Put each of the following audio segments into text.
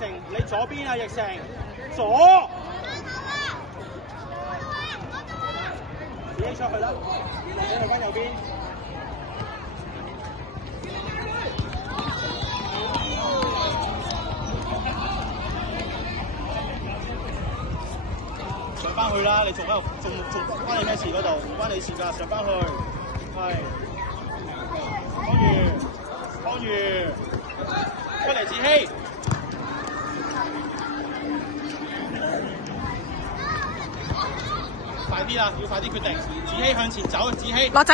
成，你左邊啊，奕成，左。自己出去啦，或者去翻右邊。上翻去啦，你仲喺度，仲關你咩事嗰度？唔關你事㗎，上翻去。係。康瑜，出嚟子希。快啲啦，要快啲決定。子希向前走，子希。落仔。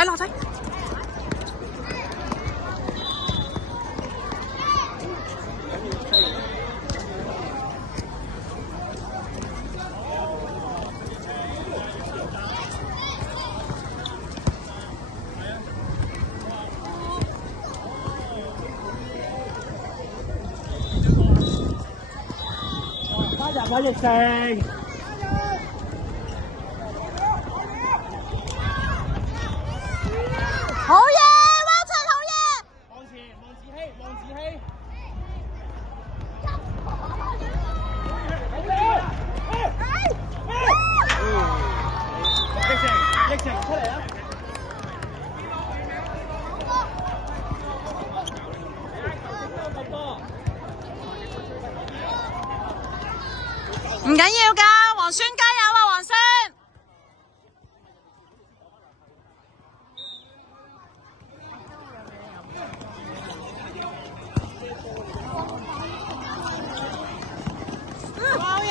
加入啊，奕成。好嘢，汪晨好嘢！望前，望子希，望子希。奕成出嚟啊！唔緊要㗎，黃宣加油啊，黃宣！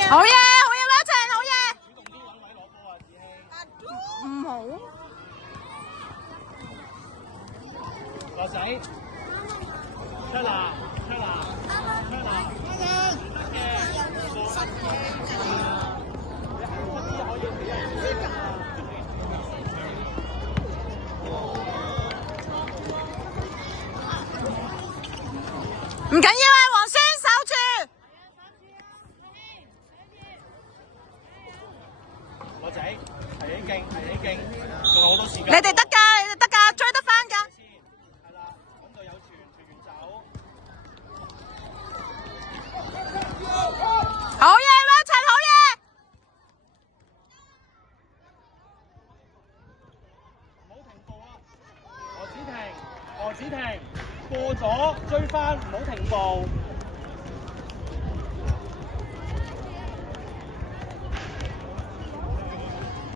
好嘢，汪晨，好嘢！唔好。落仔，出啦！唔緊要啊，黃宣守住。我仔提起勁，仲有好多時間。你哋得㗎，追得翻㗎。係啦，揾到有傳完走。好嘢，汪晨好嘢。唔好停步啊！何子婷，過咗追翻，唔好停步。